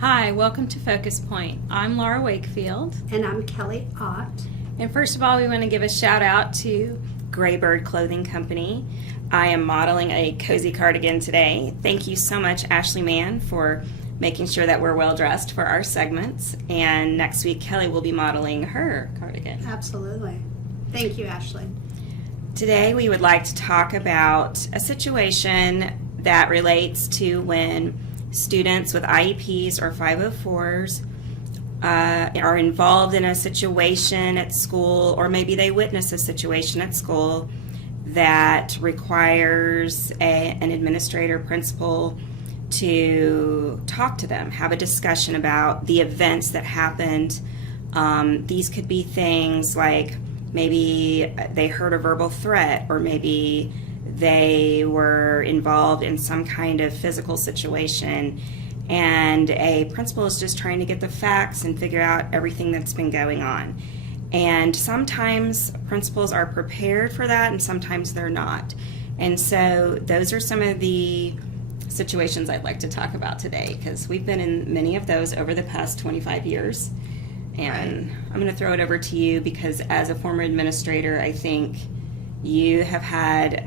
Hi, welcome to Focus Point. I'm Lara Wakefield. And I'm Kelly Ott. And first of all, we want to give a shout out to Graybird Clothing Company. I am modeling a cozy cardigan today. Thank you so much, Ashley Mann, for making sure that we're well dressed for our segments. And next week, Kelly will be modeling her cardigan. Absolutely. Thank you, Ashley. Today, we would like to talk about a situation that relates to when students with IEPs or 504s are involved in a situation at school, or maybe they witness a situation at school that requires an administrator, principal to talk to them, have a discussion about the events that happened. These could be things like maybe they heard a verbal threat, or maybe they were involved in some kind of physical situation, and a principal is just trying to get the facts and figure out everything that's been going on. And sometimes principals are prepared for that, and sometimes they're not. And so those are some of the situations I'd like to talk about today, because we've been in many of those over the past 25 years. And right. I'm going to throw it over to you, because as a former administrator, I think you have had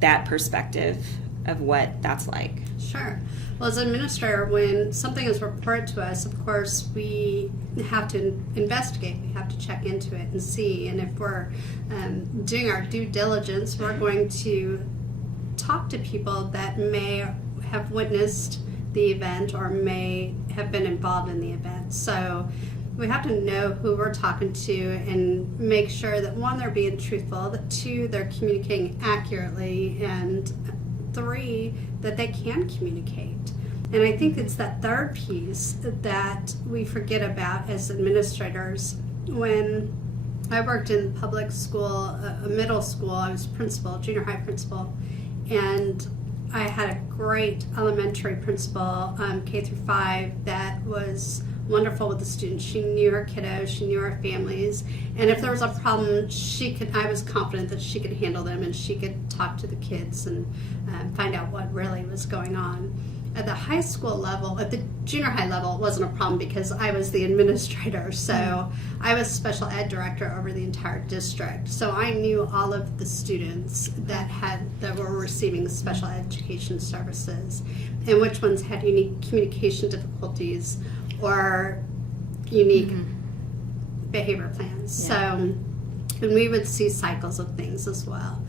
that perspective of what that's like. Sure. Well, as an administrator, when something is reported to us, of course, we have to investigate. We have to check into it and see. And if we're doing our due diligence, we're going to talk to people that may have witnessed the event or may have been involved in the event. So we have to know who we're talking to and make sure that, one, they're being truthful, that two, they're communicating accurately, and three, that they can communicate. And I think it's that third piece that we forget about as administrators. When I worked in public school, a middle school, I was principal, junior high principal, and I had a great elementary principal, K through 5, that was wonderful with the students. She knew her kiddos, she knew her families, and if there was a problem, I was confident that she could handle them, and she could talk to the kids and find out what really was going on. At the high school level, at the junior high level, it wasn't a problem because I was the administrator, so I was special ed director over the entire district. So I knew all of the students that were receiving special education services, and which ones had unique communication difficulties or unique behavior plans. Yeah. So, and we would see cycles of things as well.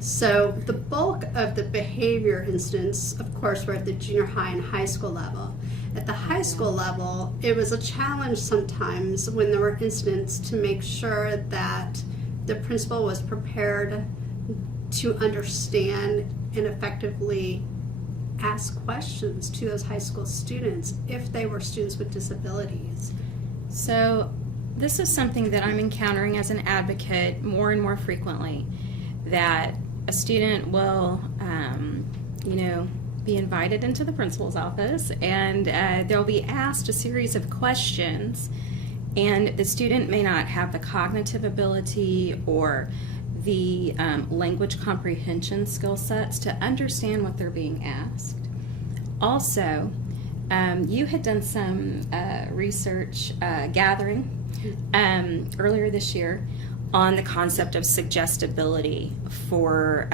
So the bulk of the behavior incidents, of course, were at the junior high and high school level. At the high school level, it was a challenge sometimes when there were incidents to make sure that the principal was prepared to understand and effectively ask questions to those high school students if they were students with disabilities. So this is something that I'm encountering as an advocate more and more frequently, that a student will be invited into the principal's office, and they'll be asked a series of questions, and the student may not have the cognitive ability or the language comprehension skill sets to understand what they're being asked. Also, you had done some research gathering earlier this year on the concept of suggestibility for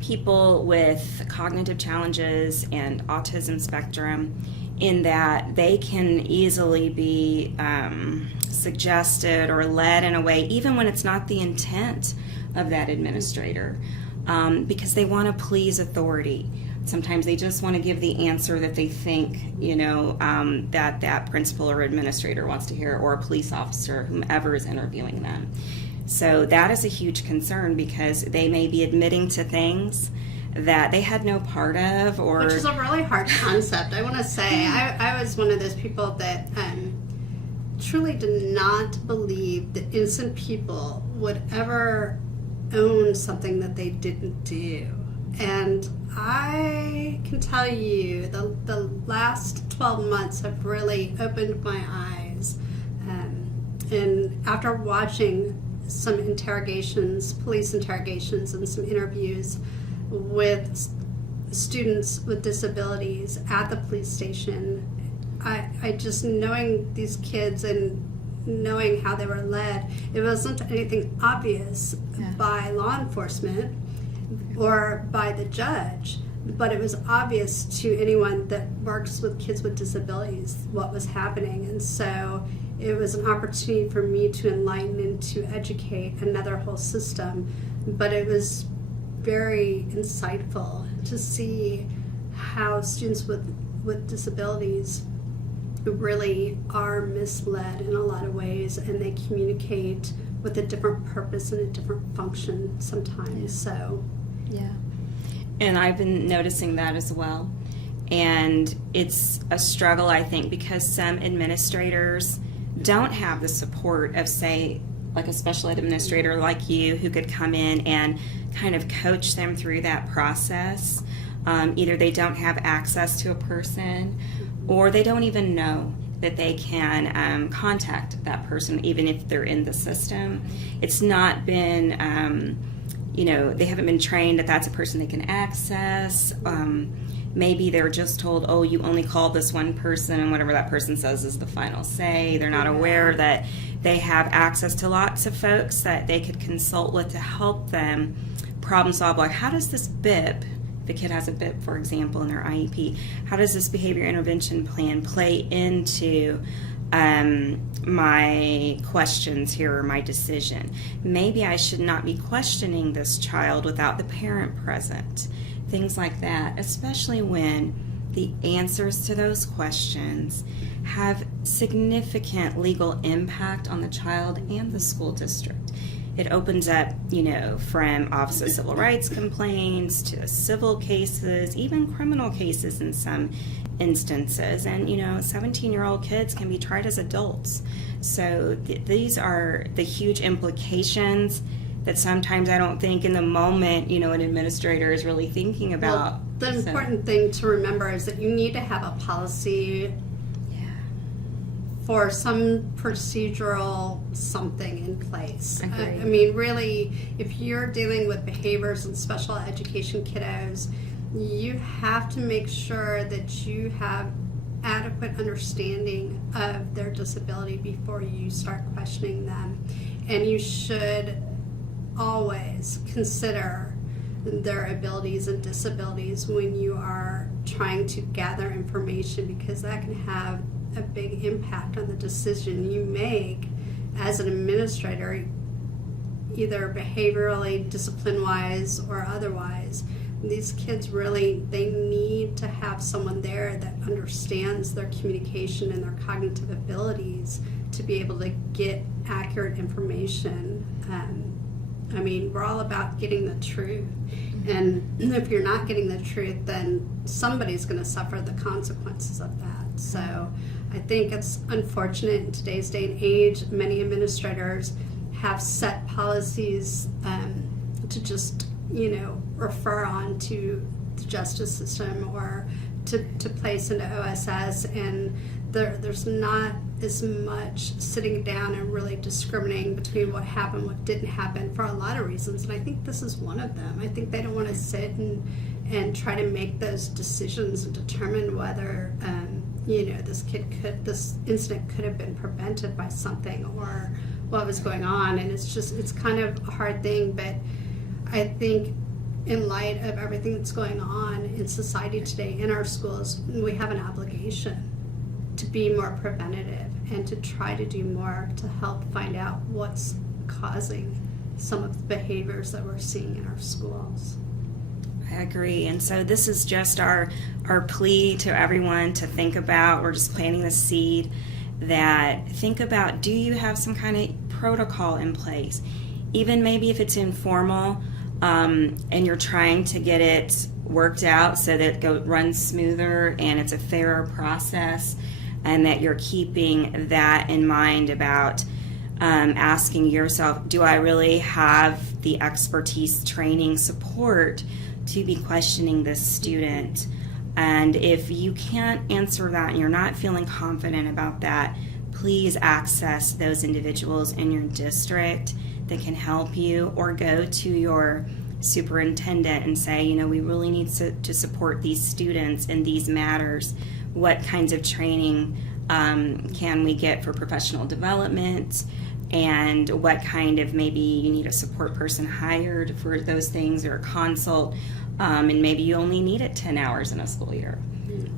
people with cognitive challenges and autism spectrum, in that they can easily be suggested or led in a way, even when it's not the intent of that administrator, because they want to please authority. Sometimes they just want to give the answer that they think, that principal or administrator wants to hear, or a police officer, whomever is interviewing them. So that is a huge concern, because they may be admitting to things that they had no part of, or which is a really hard concept. I want to say I was one of those people that truly did not believe that innocent people would ever own something that they didn't do. And I can tell you the last 12 months have really opened my eyes. And after watching some interrogations, police interrogations, and some interviews with students with disabilities at the police station, I just knowing these kids and knowing how they were led, it wasn't anything obvious by law enforcement or by the judge, but it was obvious to anyone that works with kids with disabilities what was happening. And so it was an opportunity for me to enlighten and to educate another whole system. But it was very insightful to see how students with disabilities really are misled in a lot of ways, and they communicate with a different purpose and a different function sometimes. So yeah, and I've been noticing that as well, and it's a struggle, I think, because some administrators don't have the support of, say, like a special ed administrator like you, who could come in and kind of coach them through that process. Either they don't have access to a person, or they don't even know that they can contact that person, even if they're in the system. It's not been, they haven't been trained that that's a person they can access. Maybe they're just told, oh, you only call this one person, and whatever that person says is the final say. They're not aware that they have access to lots of folks that they could consult with to help them problem solve. Like, how does this BIP, if a kid has a BIP, for example, in their IEP, how does this behavior intervention plan play into my questions here or my decision? Maybe I should not be questioning this child without the parent present. Things like that, especially when the answers to those questions have significant legal impact on the child and the school district. It opens up, from Office of Civil Rights complaints to civil cases, even criminal cases in some instances. And, 17-year-old kids can be tried as adults. So these are the huge implications that sometimes I don't think in the moment, an administrator is really thinking about. Well, the important thing to remember is that you need to have a policy for some procedural something in place. I mean, really, if you're dealing with behaviors and special education kiddos, you have to make sure that you have adequate understanding of their disability before you start questioning them. And you should always consider their abilities and disabilities when you are trying to gather information, because that can have a big impact on the decision you make as an administrator, either behaviorally, discipline-wise, or otherwise. These kids really, they need to have someone there that understands their communication and their cognitive abilities to be able to get accurate information. I mean, we're all about getting the truth. And if you're not getting the truth, then somebody's going to suffer the consequences of that. So I think it's unfortunate in today's day and age, many administrators have set policies to just, refer on to the justice system or to place into OSS, and there's not as much sitting down and really discriminating between what happened, what didn't happen, for a lot of reasons, and I think this is one of them. I think they don't want to sit and try to make those decisions and determine whether this incident could have been prevented by something or what was going on. And it's kind of a hard thing, but I think in light of everything that's going on in society today, in our schools, we have an obligation to be more preventative and to try to do more to help find out what's causing some of the behaviors that we're seeing in our schools. I agree. And so this is just our plea to everyone to think about. We're just planting the seed that think about, do you have some kind of protocol in place? Even maybe if it's informal, and you're trying to get it worked out so that it runs smoother and it's a fairer process, and that you're keeping that in mind about asking yourself, do I really have the expertise, training, support to be questioning this student? And if you can't answer that and you're not feeling confident about that, please access those individuals in your district that can help you, or go to your superintendent and say, we really need to support these students in these matters. what kinds of training can we get for professional development, and what kind of, maybe you need a support person hired for those things, or a consult, and maybe you only need it 10 hours in a school year.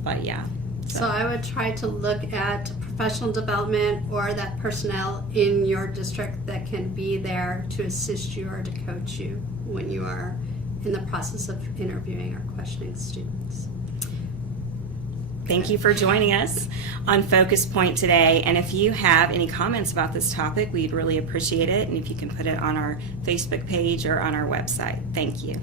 But yeah. So I would try to look at professional development or that personnel in your district that can be there to assist you or to coach you when you are in the process of interviewing or questioning students. Thank you for joining us on Focus Point today. And if you have any comments about this topic, we'd really appreciate it. And if you can put it on our Facebook page or on our website. Thank you.